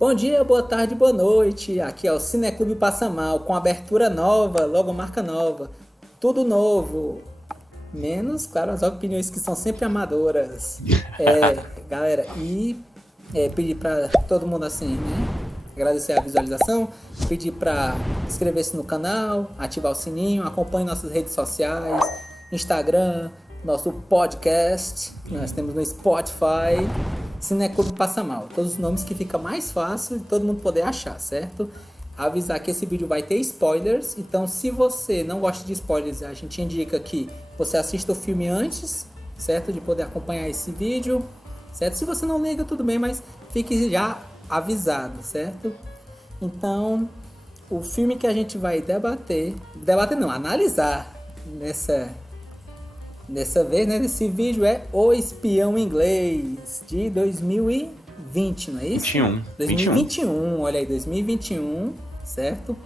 Bom dia, boa tarde, boa noite. Aqui é o Cineclube Passa Mal, com abertura nova, logomarca nova, tudo novo. Menos, claro, as opiniões que são sempre amadoras. Galera, pedir pra todo mundo assim, né? Agradecer a visualização, pedir pra inscrever-se no canal, ativar o sininho, acompanhe nossas redes sociais, Instagram, nosso podcast, que nós temos no Spotify, Cineclube Passa Mal. Todos os nomes que fica mais fácil de todo mundo poder achar, certo? Avisar que esse vídeo vai ter spoilers, então se você não gosta de spoilers, a gente indica que você assista o filme antes, certo? De poder acompanhar esse vídeo, certo? Se você não liga, tudo bem, mas fique já avisado, certo? Então, o filme que a gente vai analisar dessa vez, né, nesse vídeo é O Espião Inglês, de 2020, não é isso? 21. 2021, olha aí, 2021, certo?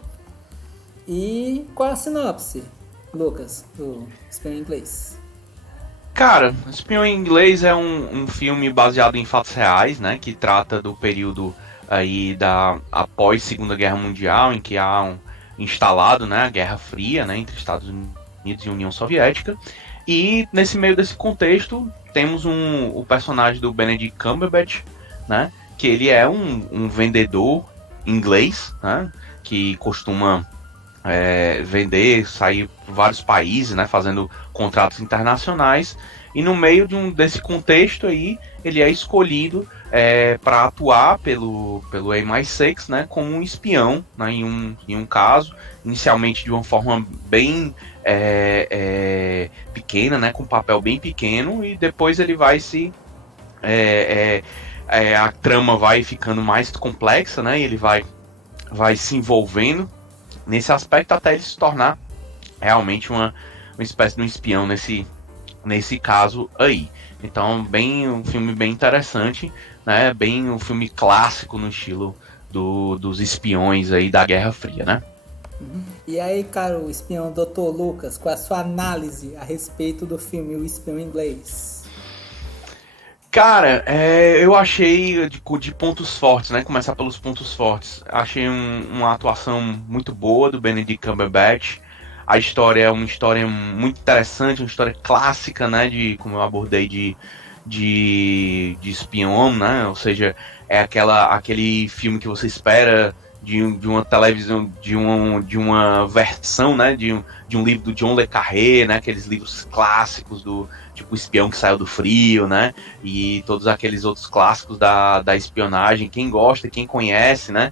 E qual é a sinopse, Lucas, do Espião Inglês? Cara, Espião em Inglês é um filme baseado em fatos reais, né? Que trata do período aí após Segunda Guerra Mundial, em que instalado, né, a Guerra Fria, né, entre Estados Unidos e União Soviética. E nesse meio desse contexto, temos o personagem do Benedict Cumberbatch, né? Que ele é um vendedor inglês, né? Que costuma vender, sair por vários países, né, fazendo contratos internacionais, e no meio desse contexto aí, ele é escolhido para atuar pelo MI6, né, como um espião, né, em um caso, inicialmente de uma forma bem pequena, né, com um papel bem pequeno, e depois ele vai a trama vai ficando mais complexa, né, e ele vai se envolvendo nesse aspecto até ele se tornar realmente uma espécie de um espião nesse caso aí. Então, um filme bem interessante, né? Bem um filme clássico no estilo dos espiões aí da Guerra Fria, né? E aí, cara, o espião Dr. Lucas, qual é a sua análise a respeito do filme O Espião Inglês? Cara, eu achei de pontos fortes, né? Começar pelos pontos fortes. Achei uma atuação muito boa do Benedict Cumberbatch. A história é uma história muito interessante, uma história clássica, né? Como eu abordei, de espião, né? Ou seja, é aquele filme que você espera de uma televisão, de uma versão, né? De um livro do John le Carré, né? Aqueles livros clássicos do tipo O Espião que Saiu do Frio, né? E todos aqueles outros clássicos da espionagem. Quem gosta, quem conhece, né?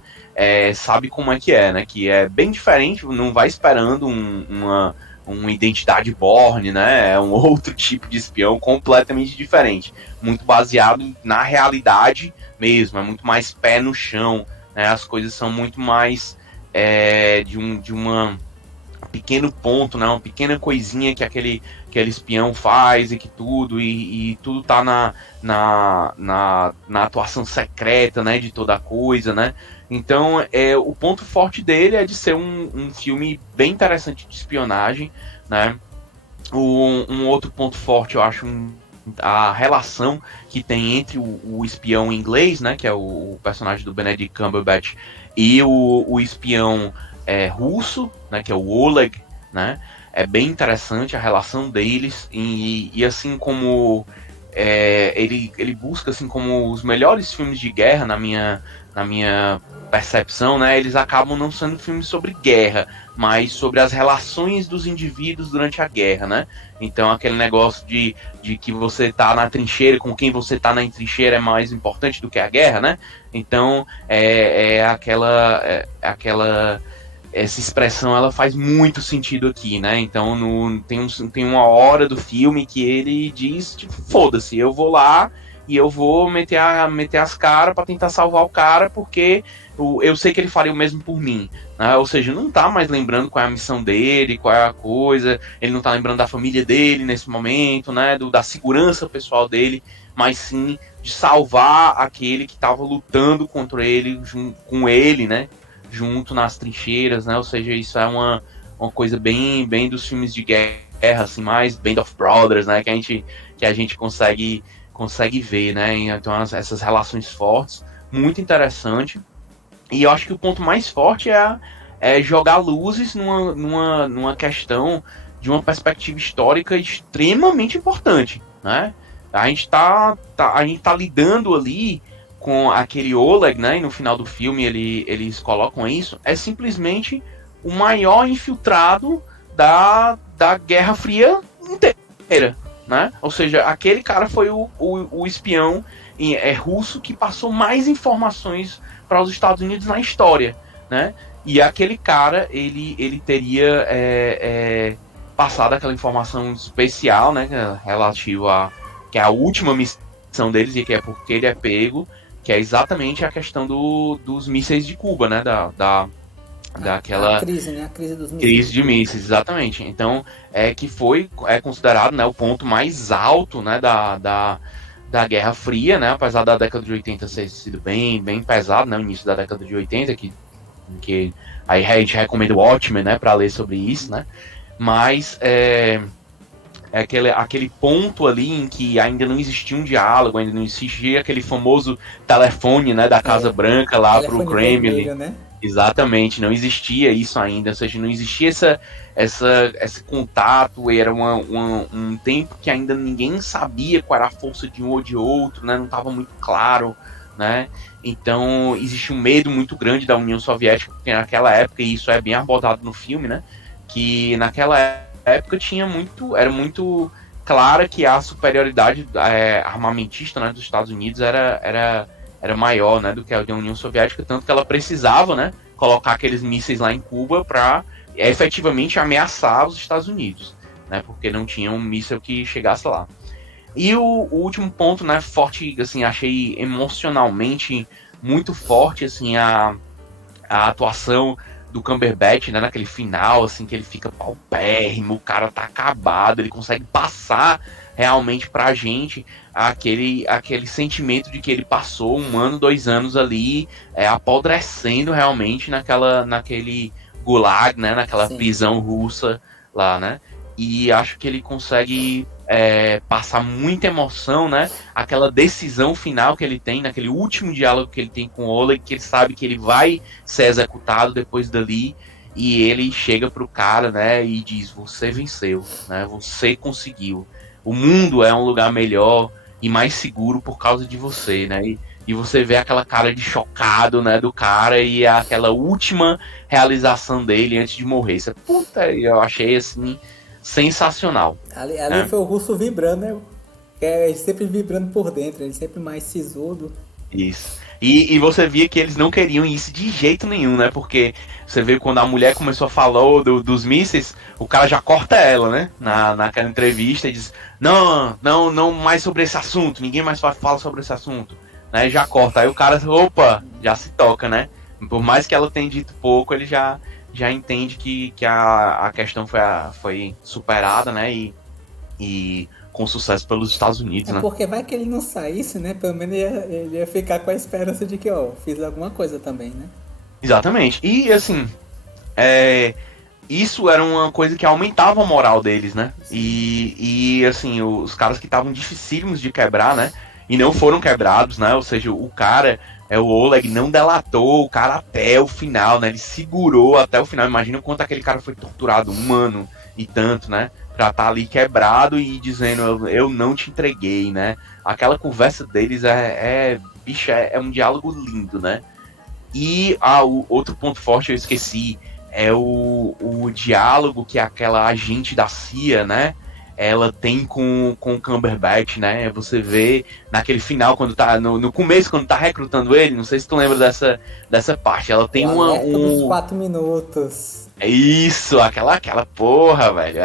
Sabe como é, né? Que é bem diferente, não vai esperando uma identidade Bourne, né? É um outro tipo de espião completamente diferente. Muito baseado na realidade mesmo, é muito mais pé no chão, né? As coisas são muito mais de uma pequeno ponto, né? Uma pequena coisinha que aquele espião faz e que tudo tá na atuação secreta, né? De toda a coisa, né? Então, o ponto forte dele é de ser um filme bem interessante de espionagem, né? Um outro ponto forte, eu acho, a relação que tem entre o espião inglês, né? Que é o personagem do Benedict Cumberbatch, e o espião russo, né? Que é o Oleg, né? É bem interessante a relação deles, e assim como ele busca, assim como os melhores filmes de guerra na minha percepção, né, eles acabam não sendo filmes sobre guerra, mas sobre as relações dos indivíduos durante a guerra, né? Então aquele negócio de que você tá na trincheira, com quem você tá na trincheira é mais importante do que a guerra, né? Então aquela essa expressão, ela faz muito sentido aqui, né? Então tem uma hora do filme que ele diz, tipo, foda-se, eu vou lá e eu vou meter as caras para tentar salvar o cara, porque eu sei que ele faria o mesmo por mim, né? Ou seja, não tá mais lembrando qual é a missão dele, qual é a coisa, ele não tá lembrando da família dele nesse momento, né? Da segurança pessoal dele, mas sim de salvar aquele que tava lutando contra ele, com ele, né? Junto nas trincheiras, né? Ou seja, isso é uma coisa bem dos filmes de guerra, assim, mais Band of Brothers, né? Que a gente consegue ver, né? Então essas relações fortes, muito interessante. E eu acho que o ponto mais forte é jogar luzes numa questão de uma perspectiva histórica extremamente importante, né? A gente tá lidando ali com aquele Oleg, né? E no final do filme eles colocam isso. É simplesmente o maior infiltrado da Guerra Fria inteira, né? Ou seja, aquele cara foi o espião russo que passou mais informações para os Estados Unidos na história, né? E aquele cara, ele teria passado aquela informação especial, né? Relativo a que é a última missão deles e que é porque ele é pego, que é exatamente a questão dos mísseis de Cuba, né? Daquela A crise, né? A crise dos crise mísseis. de mísseis, exatamente. Então, que foi considerado, né, o ponto mais alto, né, da Guerra Fria, né, apesar da década de 80 ter sido bem pesado, né, o início da década de 80, que aí a gente recomenda o Watchmen, né, para ler sobre isso, né, mas aquele ponto ali em que ainda não existia um diálogo, ainda não existia aquele famoso telefone, né, da Casa Branca lá pro Telefone Kremlin. vermelho, né? Exatamente, não existia isso ainda, ou seja, não existia esse contato, era um tempo que ainda ninguém sabia qual era a força de um ou de outro, né? Não estava muito claro, né? Então existe um medo muito grande da União Soviética, porque naquela época, e isso é bem abordado no filme, né? Que naquela época era muito clara que a superioridade armamentista, né, dos Estados Unidos era maior, né, do que a da União Soviética, tanto que ela precisava, né, colocar aqueles mísseis lá em Cuba para efetivamente ameaçar os Estados Unidos, né, porque não tinha um míssil que chegasse lá. E o último ponto, né, forte, assim, achei emocionalmente muito forte, assim, a atuação do Cumberbatch, né, naquele final, assim, que ele fica paupérrimo, o cara tá acabado, ele consegue passar realmente pra gente aquele sentimento de que ele passou 1 ano, 2 anos ali, apodrecendo realmente naquele gulag, né, naquela Sim. prisão russa lá, né, e acho que ele consegue passar muita emoção, né, aquela decisão final que ele tem, naquele último diálogo que ele tem com o Oleg, que ele sabe que ele vai ser executado depois dali, e ele chega pro cara, né, e diz, você venceu, né, você conseguiu, o mundo é um lugar melhor e mais seguro por causa de você, né, e você vê aquela cara de chocado, né, do cara, e aquela última realização dele antes de morrer, isso, puta, eu achei, assim, sensacional, Ali né. foi o russo vibrando, né? Ele sempre vibrando por dentro, ele sempre mais sisudo. Isso. E você via que eles não queriam isso de jeito nenhum, né? Porque você vê quando a mulher começou a falar dos mísseis, o cara já corta ela, né? Naquela entrevista e diz: Não, não, não mais sobre esse assunto, ninguém mais fala sobre esse assunto. Né? Já corta. Aí o cara, opa, já se toca, né? Por mais que ela tenha dito pouco, ele já entende que a questão foi superada, né? E com sucesso pelos Estados Unidos, É né? porque vai que ele não saísse, né? Pelo menos ele ia ficar com a esperança de que, ó, fiz alguma coisa também, né? Exatamente. E assim, é, isso era uma coisa que aumentava a moral deles, né? Sim. E assim, os caras que estavam dificílimos de quebrar, né? E não foram quebrados, né? Ou seja, o cara, o Oleg, não delatou o cara até o final, né? Ele segurou até o final. Imagina o quanto aquele cara foi torturado, 1 ano e tanto, né? Pra estar ali quebrado e dizendo, eu não te entreguei, né? Aquela conversa deles bicho, é um diálogo lindo, né? E o outro ponto forte eu esqueci é o diálogo que aquela agente da CIA, né? Ela tem com o Cumberbatch, né? Você vê naquele final, quando tá. No começo, quando tá recrutando ele, não sei se tu lembra dessa parte. Ela O tem alerta dos 4 minutos. é isso, aquela porra, velho.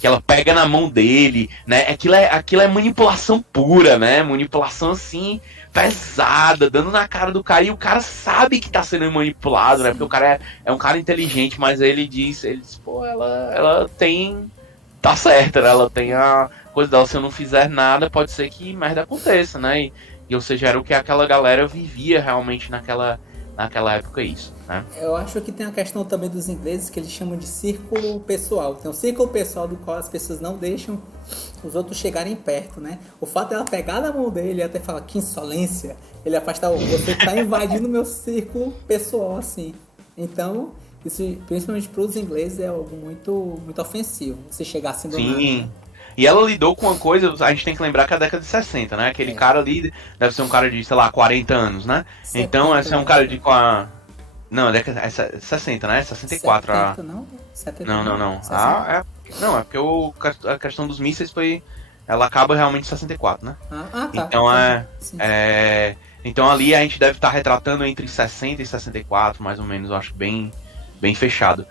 Que ela pega na mão dele, né? Aquilo é manipulação pura, né? Manipulação assim, pesada, dando na cara do cara. E o cara sabe que tá sendo manipulado, né? Porque o cara é um cara inteligente, mas ele diz, pô, ela tem. Tá certa, né? Ela tem a coisa dela. Se eu não fizer nada, pode ser que merda aconteça, né? Ou seja, era o que aquela galera vivia realmente naquela época, isso, né? Eu acho que tem a questão também dos ingleses que eles chamam de círculo pessoal. Tem um círculo pessoal do qual as pessoas não deixam os outros chegarem perto, né? O fato dela pegar na mão dele e até falar, que insolência, ele afastar, você tá invadindo meu círculo pessoal, assim. Então, isso, principalmente para os ingleses, é algo muito, muito ofensivo, você chegar assim do nada, né? Sim. E ela lidou com uma coisa, a gente tem que lembrar que é a década de 60, né? Aquele É. cara ali deve ser um cara de, sei lá, 40 anos, né? Então, 70, esse é um eu cara acho. de com a. Não, é 60, né? 64 a. 70 não? 70 Não, não, não? não. 60? Não, é porque a questão dos mísseis foi. Ela acaba realmente em 64, né? Tá. Então Entendi. é. Sim. Então ali a gente deve estar retratando entre 60 e 64, mais ou menos, eu acho bem, bem fechado.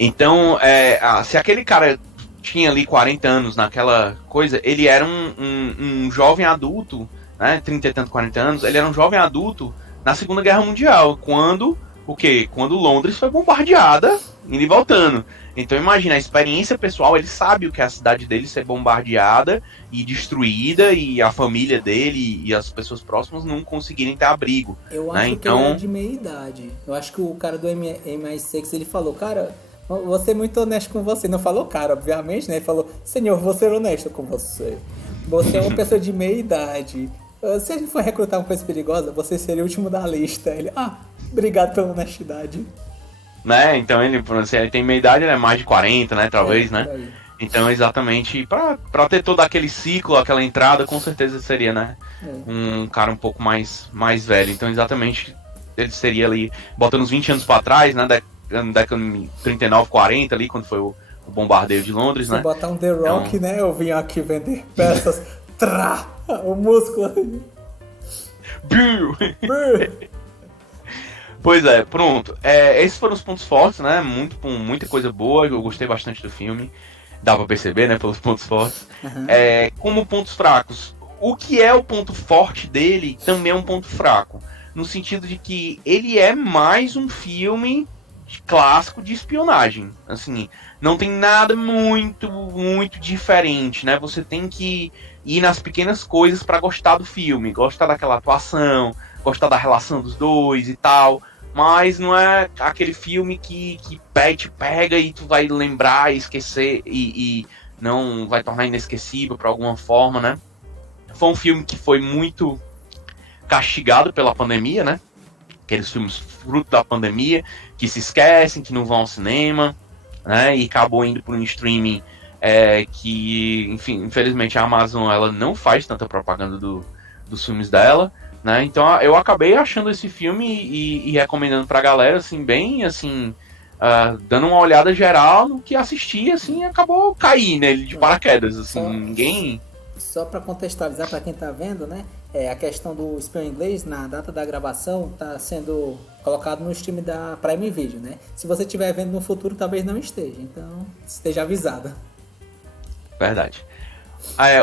Então, se aquele cara tinha ali 40 anos naquela coisa, ele era um jovem adulto, né? 30 e tanto, 40 anos, ele era um jovem adulto na Segunda Guerra Mundial, quando o quê? Quando Londres foi bombardeada, indo e voltando. Então imagina, a experiência pessoal, ele sabe o que é a cidade dele ser bombardeada e destruída, e a família dele e as pessoas próximas não conseguirem ter abrigo, Eu né? acho que ele era Então, de meia idade. Eu acho que o cara do MI6, ele falou, cara, vou ser muito honesto com você. Não falou cara, obviamente, né? Ele falou, senhor, vou ser honesto com você. Você é uma pessoa de meia idade. Se a gente for recrutar uma coisa perigosa, você seria o último da lista. Ele, obrigado pela honestidade. né? Então ele tem meia idade, ele é mais de 40, né? Talvez, Por né? aí. Então, exatamente, pra ter todo aquele ciclo, aquela entrada, com certeza seria, né? Um cara um pouco mais velho. Então, exatamente, ele seria ali, botando uns 20 anos pra trás, né? Década de 39, 40 ali, quando foi o bombardeio de Londres, Se né? botar um The Rock, Então, né? Eu vim aqui vender peças. Trá! O músculo. pois é, pronto. Esses foram os pontos fortes, né? Muita coisa boa. Eu gostei bastante do filme. Dá pra perceber, né? Pelos pontos fortes. Uhum. Como pontos fracos. O que é o ponto forte dele também é um ponto fraco. No sentido de que ele é mais um filme clássico de espionagem. Assim, não tem nada muito diferente, né? Você tem que ir nas pequenas coisas para gostar do filme, gostar daquela atuação, gostar da relação dos dois e tal. Mas não é aquele filme que te pega e tu vai lembrar e esquecer e não vai tornar inesquecível por alguma forma, né? Foi um filme que foi muito castigado pela pandemia, né? Aqueles filmes fruto da pandemia, que se esquecem, que não vão ao cinema, né? E acabou indo para um streaming que, enfim, infelizmente a Amazon ela não faz tanta propaganda dos filmes dela, né? Então eu acabei achando esse filme e recomendando pra galera, assim, bem, assim, dando uma olhada geral no que assisti, assim, acabou cair nele de paraquedas, assim, ninguém... Só para contextualizar para quem tá vendo, né? A questão do espião inglês, na data da gravação, tá sendo colocado no stream da Prime Video, né? Se você estiver vendo no futuro, talvez não esteja. Então, esteja avisado. Verdade.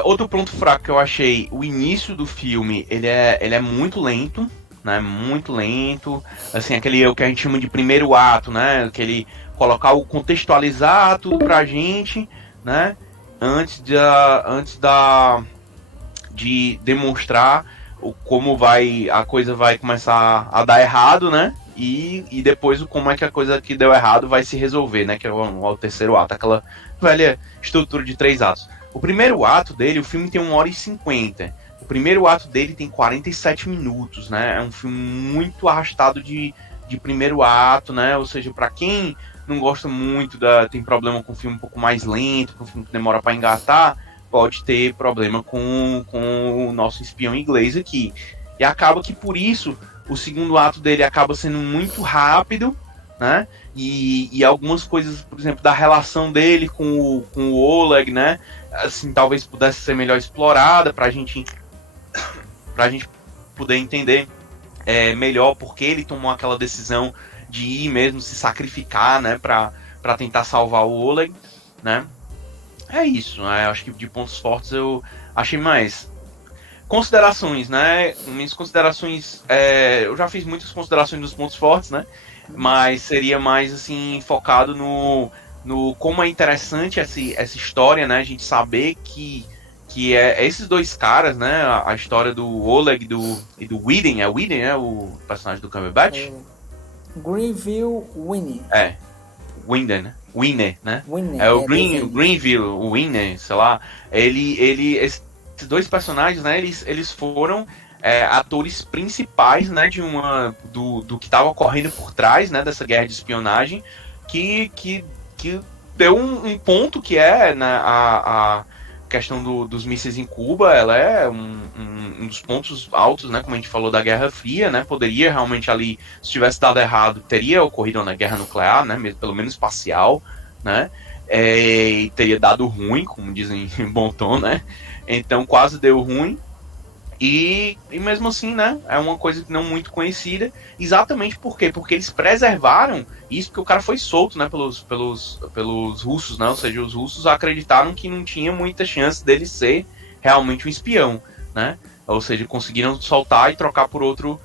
Outro ponto fraco que eu achei, o início do filme, ele é muito lento, né? Muito lento. Assim, o que a gente chama de primeiro ato, né? Aquele contextualizar tudo pra gente, né? Antes de demonstrar como a coisa vai começar a dar errado, né? E depois como é que a coisa que deu errado vai se resolver, né? Que é o terceiro ato, aquela velha estrutura de 3 atos. O primeiro ato dele, o filme tem 1h50. O primeiro ato dele tem 47 minutos, né? É um filme muito arrastado de primeiro ato, né? Ou seja, para quem não gosta muito, tem problema com um filme um pouco mais lento, com um filme que demora para engatar, pode ter problema com o nosso espião inglês aqui. E acaba que por isso o segundo ato dele acaba sendo muito rápido, né? E algumas coisas, por exemplo, da relação dele com o Oleg, né? Assim, talvez pudesse ser melhor explorada pra gente poder entender melhor porque ele tomou aquela decisão de ir mesmo se sacrificar, né? Pra tentar salvar o Oleg, né? É isso, né? Acho que de pontos fortes eu achei mais. Considerações, né? Minhas considerações. Eu já fiz muitas considerações dos pontos fortes, né? Mas seria mais assim, focado no como é interessante essa história, né? A gente saber que esses dois caras, né? A história do Oleg e do Whedon, é o Whedon, né? O personagem do Cumberbatch? Greenville Winnie. Whedon, né? Winner, né? Winner, É o desenho. Greenville, o Winner, sei lá. Esses dois personagens, né? Eles foram atores principais, né? Do que estava ocorrendo por trás, né? Dessa guerra de espionagem, que deu um ponto que é, né, a questão dos mísseis em Cuba. Ela é um dos pontos altos, né? Como a gente falou da Guerra Fria, né? Poderia realmente ali, se tivesse dado errado, teria ocorrido uma guerra nuclear, né? Pelo menos parcial, né? E teria dado ruim, como dizem em bom tom, né? Então quase deu ruim. E mesmo assim, né? É uma coisa não muito conhecida. Exatamente por quê? Porque eles preservaram isso, porque o cara foi solto, né? Pelos russos, né? Ou seja, os russos acreditaram que não tinha muita chance dele ser realmente um espião, né? Ou seja, conseguiram soltar e trocar por outro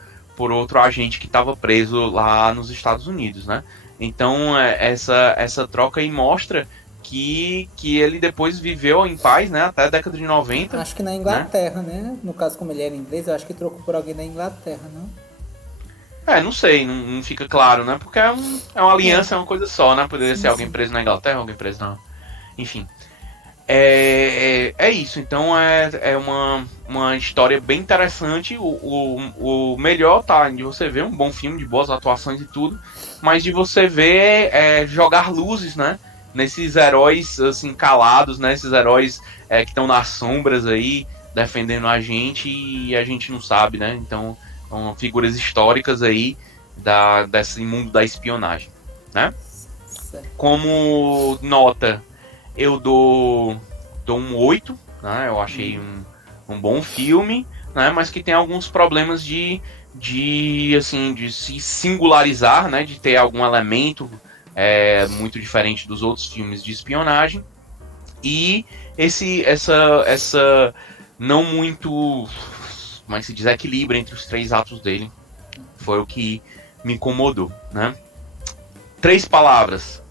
agente que estava preso lá nos Estados Unidos, né? Então, essa troca aí mostra que ele depois viveu em paz, né? Até a década de 90, Acho que na né? Inglaterra, né? No caso, como ele era inglês, eu acho que trocou por alguém da Inglaterra, não? Não sei, não fica claro, né? Porque é uma É, aliança, é uma coisa só, né? Poderia ser sim, alguém sim. preso na Inglaterra, alguém preso na. Enfim. É isso, então é uma história bem interessante. O melhor, tá? De você ver um bom filme, de boas atuações e tudo, mas de você ver jogar luzes, né? Nesses heróis assim calados, né? Esses heróis que estão nas sombras aí, defendendo a gente e a gente não sabe, né? Então, são figuras históricas aí desse mundo da espionagem, né? Certo. Como nota, eu dou um 8, né? Eu achei um bom filme, né? Mas que tem alguns problemas de se singularizar, né? De ter algum elemento muito diferente dos outros filmes de espionagem. E essa não muito, como é que se diz, equilíbrio entre os três atos dele foi o que me incomodou, né? 3 palavras.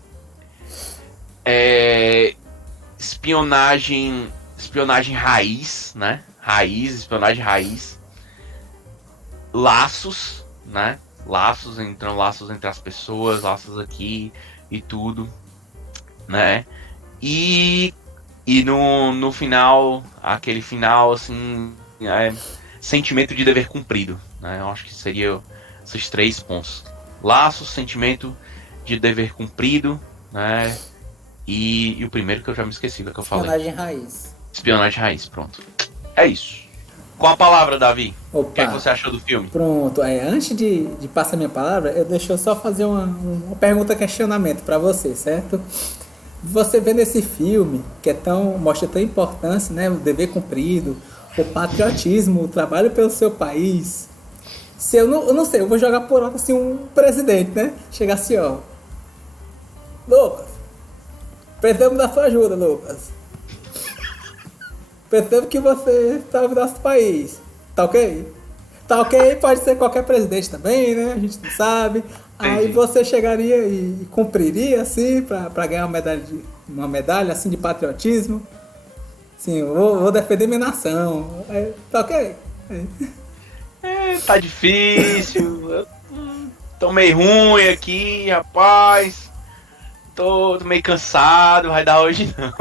Espionagem raiz, né? Espionagem raiz. Laços, né? Laços entre as pessoas, laços aqui e tudo, né? E, no final, aquele final, assim, sentimento de dever cumprido, né? Eu acho que seria esses 3 pontos. Laços, sentimento de dever cumprido, né? E o primeiro que eu já me esqueci do que eu falei. Espionagem raiz. Espionagem raiz, pronto. É isso. Com a palavra, Davi. O que é que Opa, você achou do filme? pronto. Antes de passar minha palavra, deixa eu só fazer uma pergunta questionamento para você, certo? Você vendo esse filme, que mostra tão importância, né? O dever cumprido, o patriotismo, o trabalho pelo seu país. Se eu não sei, eu vou jogar por alto assim um presidente, né? Chegar assim, ó. Lucas, precisamos da sua ajuda, Lucas. Precisamos que você salve nosso país. Tá ok? Tá ok, pode ser qualquer presidente também, né? A gente não sabe. Aí Entendi. você chegaria e cumpriria, assim, pra ganhar uma medalha, assim, de patriotismo. Sim, eu vou defender minha nação. Tá ok? Tá difícil. Eu tô meio ruim aqui, rapaz. Tô meio cansado, vai dar hoje não.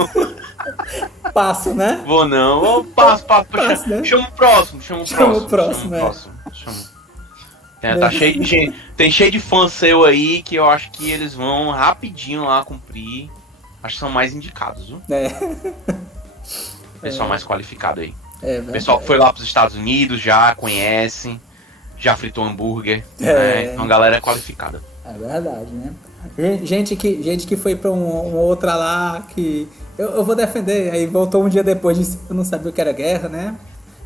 Passo, né? Vou não. Ô, passo. Passo, né? Chama o próximo, Chama o próximo, Chama. Tá cheio de gente. Tem cheio de fã seu aí que eu acho que eles vão rapidinho lá cumprir. Acho que são mais indicados, viu? Pessoal mais qualificado aí. Pessoal que foi lá pros Estados Unidos, já conhece, já fritou hambúrguer, né? Então galera é qualificada. É verdade, né? Gente que foi pra uma outra lá que eu vou defender, aí voltou um dia depois, disse eu não sabia o que era guerra, né?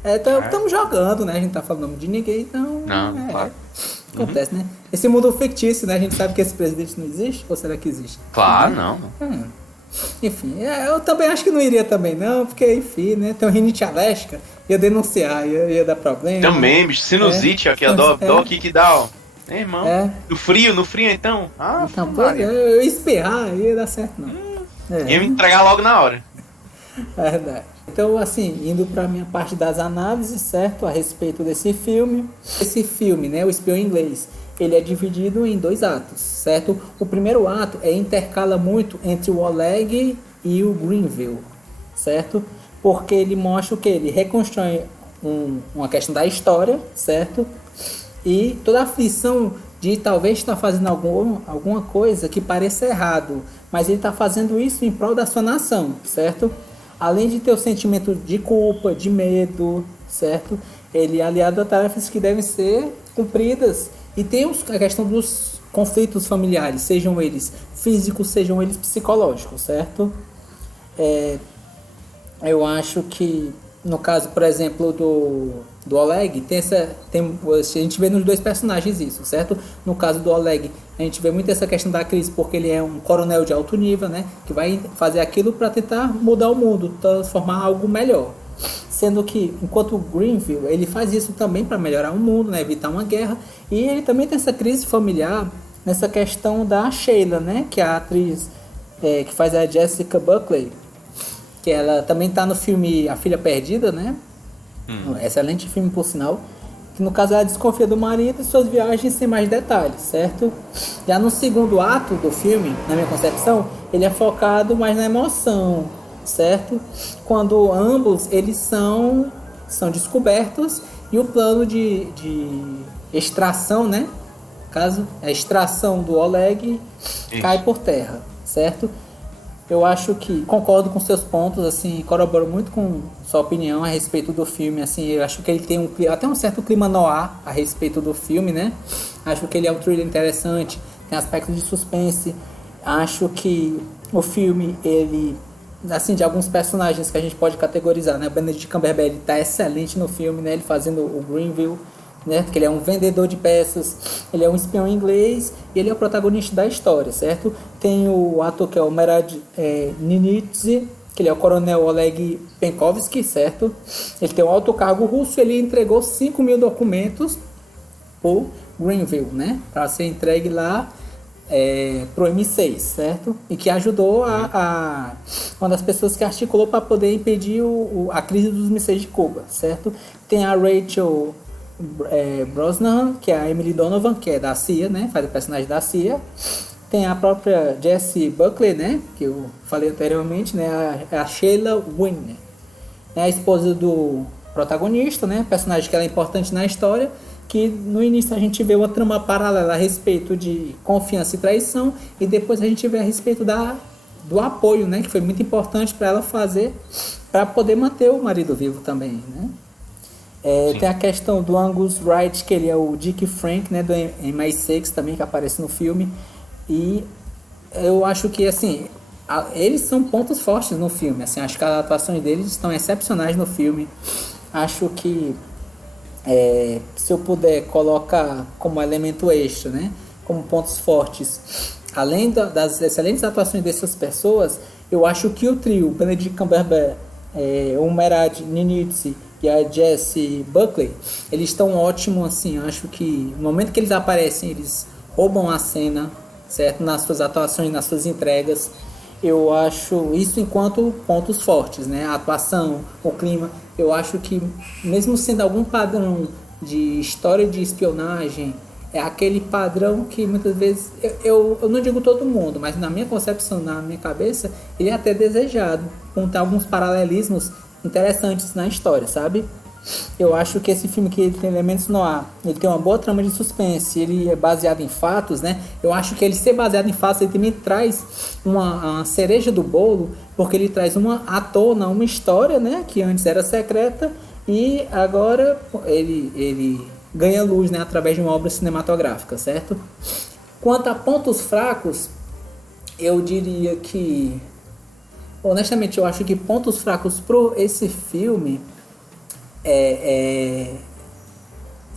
Estamos jogando, né? A gente tá falando o nome de ninguém, então. Não, claro. Acontece, né? Esse mundo fictício, né? A gente sabe que esse presidente não existe, ou será que existe? Claro, Né? não. Enfim, eu também acho que não iria também, não, porque, enfim, né? Tem um rinite alérgica, ia denunciar, ia dar problema. Também, bicho, sinusite aqui, a dó aqui que dá, ó. Irmão. No frio então? Então, pois eu espirrar, ia dar certo, não. Ia me entregar logo na hora. É verdade. Então, assim, indo para minha parte das análises, certo? A respeito desse filme. Esse filme, né? O Espião Inglês. ele é dividido em 2 atos, certo? O primeiro ato intercala muito entre o Oleg e o Greenville, certo? Porque ele mostra o que? Ele reconstrói uma questão da história, certo? E toda a aflição de talvez estar fazendo alguma coisa que pareça errado, mas ele está fazendo isso em prol da sua nação, certo? Além de ter o sentimento de culpa, de medo, certo? Ele é aliado a tarefas que devem ser cumpridas. E tem a questão dos conflitos familiares, sejam eles físicos, sejam eles psicológicos, certo? Eu acho que, no caso, por exemplo, do Oleg, a gente vê nos 2 personagens isso, certo? No caso do Oleg, a gente vê muito essa questão da crise, porque ele é um coronel de alto nível, né? Que vai fazer aquilo para tentar mudar o mundo, transformar algo melhor. Sendo que, enquanto o Greenville, ele faz isso também para melhorar o mundo, né? Evitar uma guerra. E ele também tem essa crise familiar nessa questão da Sheila, né? Que é a atriz que faz a Jessica Buckley, que ela também está no filme A Filha Perdida, né? Excelente filme, por sinal. Que no caso ela desconfia do marido e suas viagens sem mais detalhes, certo? Já no segundo ato do filme, na minha concepção, ele é focado mais na emoção, certo? Quando ambos eles são descobertos e o plano de extração, né? No caso, a extração do Oleg cai por terra, certo? Eu acho que concordo com seus pontos, assim, corroboro muito com sua opinião a respeito do filme, assim, eu acho que ele tem até um certo clima noir a respeito do filme, né? Acho que ele é um thriller interessante, tem aspectos de suspense, acho que o filme, ele, assim, de alguns personagens que a gente pode categorizar, né? O Benedict Cumberbatch tá excelente no filme, né? Ele fazendo o Greenville, né? Que ele é um vendedor de peças, ele é um espião inglês e ele é o protagonista da história, certo? Tem o ator que é o Merad Ninitzy, que ele é o coronel Oleg Penkovsky, certo? Ele tem um alto cargo russo, ele entregou 5.000 documentos por Greenville, né? Para ser entregue lá pro M6, certo? E que ajudou uma das pessoas que articulou para poder impedir a crise dos mísseis de Cuba, certo? Tem a Rachel Brosnahan, que é a Emily Donovan, que é da CIA, né? Faz o personagem da CIA. Tem a própria Jessie Buckley, né? Que eu falei anteriormente, né? A Sheila Wynne, né? A esposa do protagonista, né? Personagem que ela é importante na história, que no início a gente vê uma trama paralela a respeito de confiança e traição, e depois a gente vê a respeito do apoio, né? Que foi muito importante para ela fazer, para poder manter o marido vivo também, né? Tem a questão do Angus Wright, que ele é o Dick Frank, né, do MI6 também, que aparece no filme. E eu acho que, assim, eles são pontos fortes no filme. Assim, acho que as atuações deles estão excepcionais no filme. Acho que, se eu puder colocar como elemento extra, né, como pontos fortes, além das excelentes atuações dessas pessoas, eu acho que o trio, Benedict Cumberbatch, o Merad Ninitzy e a Jessie Buckley, eles estão ótimos, assim, acho que no momento que eles aparecem, eles roubam a cena, certo? Nas suas atuações, nas suas entregas. Eu acho isso enquanto pontos fortes, né? A atuação, o clima, eu acho que mesmo sendo algum padrão de história de espionagem, é aquele padrão que muitas vezes, eu não digo todo mundo, mas na minha concepção, na minha cabeça, ele é até desejado, contar alguns paralelismos interessantes na história, sabe? Eu acho que esse filme que ele tem elementos no ar, ele tem uma boa trama de suspense, ele é baseado em fatos, né? Eu acho que ele ser baseado em fatos, ele também traz uma cereja do bolo, porque ele traz à tona uma história, né? Que antes era secreta e agora ele ganha luz, né? Através de uma obra cinematográfica, certo? Quanto a pontos fracos, eu diria que, honestamente, eu acho que pontos fracos pro esse filme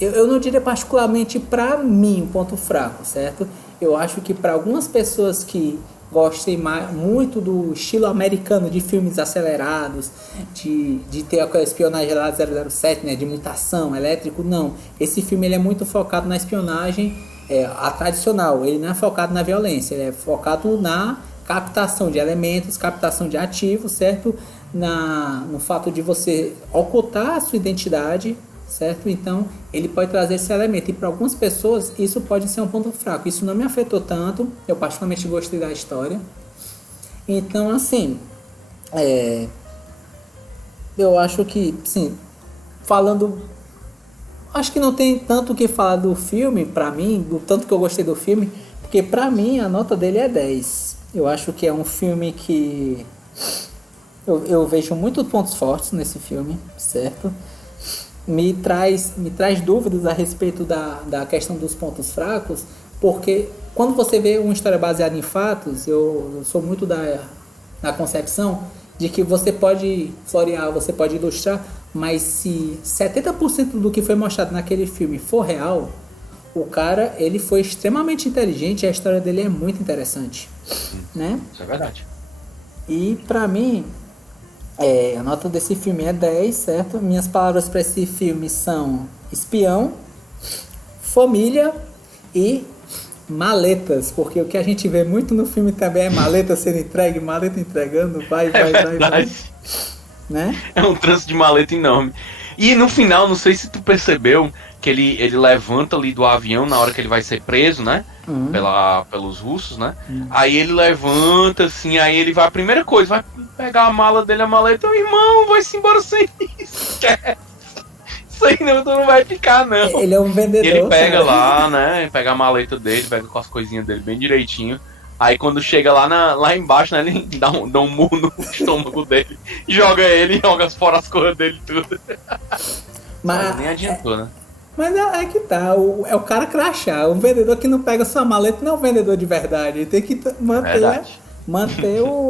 eu não diria particularmente para mim um ponto fraco, certo? Eu acho que para algumas pessoas que gostem muito do estilo americano de filmes acelerados, de ter aquela espionagem lá 007, né, de mutação, elétrico, não. Esse filme ele é muito focado na espionagem a tradicional, ele não é focado na violência, ele é focado na captação de elementos, captação de ativos, certo? No fato de você ocultar a sua identidade, certo? Então, ele pode trazer esse elemento. E para algumas pessoas, isso pode ser um ponto fraco. Isso não me afetou tanto. Eu particularmente gostei da história. Então, assim, eu acho que, sim, falando... Acho que não tem tanto o que falar do filme, pra mim, do tanto que eu gostei do filme, porque pra mim a nota dele é 10. Eu acho que é um filme que... Eu vejo muitos pontos fortes nesse filme, certo? Me traz dúvidas a respeito da questão dos pontos fracos, porque quando você vê uma história baseada em fatos, eu sou muito da concepção de que você pode florear, você pode ilustrar, mas se 70% do que foi mostrado naquele filme for real, o cara, ele foi extremamente inteligente e a história dele é muito interessante, né? Isso é verdade. E pra mim, a nota desse filme é 10, certo? Minhas palavras para esse filme são espião, família e maletas, porque o que a gente vê muito no filme também é maleta sendo entregue, maleta entregando, vai, né? É um trânsito de maleta enorme. E no final, não sei se tu percebeu que ele levanta ali do avião na hora que ele vai ser preso, né? Pelos russos, né? Aí ele levanta, assim, aí ele vai, a primeira coisa, vai pegar a mala dele, a maleta, irmão, vai-se embora sem isso, isso aí não, tu não vai ficar, não. Ele é um vendedor. E ele pega cara. lá, né? Pega a maleta dele, pega com as coisinhas dele bem direitinho. Aí quando chega lá embaixo, né? Ele dá um murro no estômago dele, joga ele e joga fora as coisas dele tudo. Mas nem adiantou, né? Mas é que tá, é o cara crachá. O vendedor que não pega sua maleta não é um vendedor de verdade. Ele tem que manter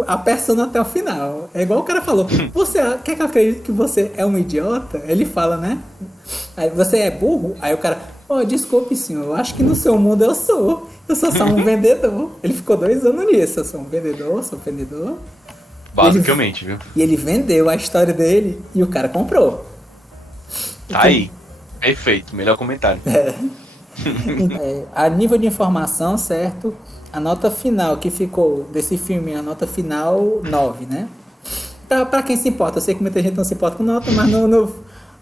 a persona até o final. É igual o cara falou, você quer que eu acredite que você é um idiota? Ele fala, né? Aí você é burro? Aí o cara, desculpe senhor, eu acho que no seu mundo eu sou só um vendedor. Ele ficou 2 anos nisso, eu sou um vendedor. Basicamente, viu? E ele vendeu a história dele e o cara comprou. Tá aí, perfeito, melhor comentário. A nível de informação, certo? A nota final que ficou desse filme, a nota final 9, né? Pra quem se importa, eu sei que muita gente não se importa com nota, mas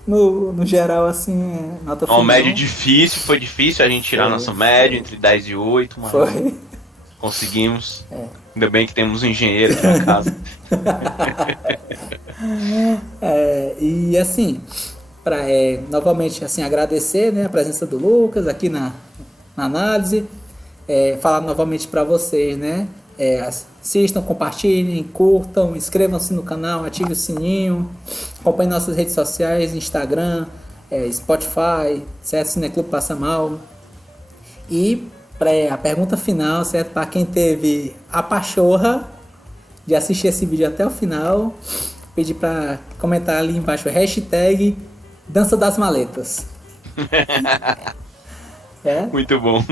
no geral, assim, nota final. Uma média difícil, foi difícil a gente tirar nossa média entre 10 e 8, mas foi. Conseguimos. Ainda bem que temos um engenheiro aqui na casa. E assim, novamente assim, agradecer, né, a presença do Lucas aqui na análise. Falar novamente para vocês, né? Assistam, compartilhem, curtam, inscrevam-se no canal, ativem o sininho, acompanhem nossas redes sociais, Instagram, Spotify, certo? Cineclube Passa Mal. E a pergunta final, certo? Para quem teve a pachorra de assistir esse vídeo até o final, pedir para comentar ali embaixo o hashtag Dança das Maletas. Muito bom.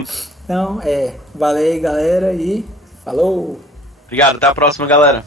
Então, valeu aí, galera, e falou! Obrigado, até a próxima, galera.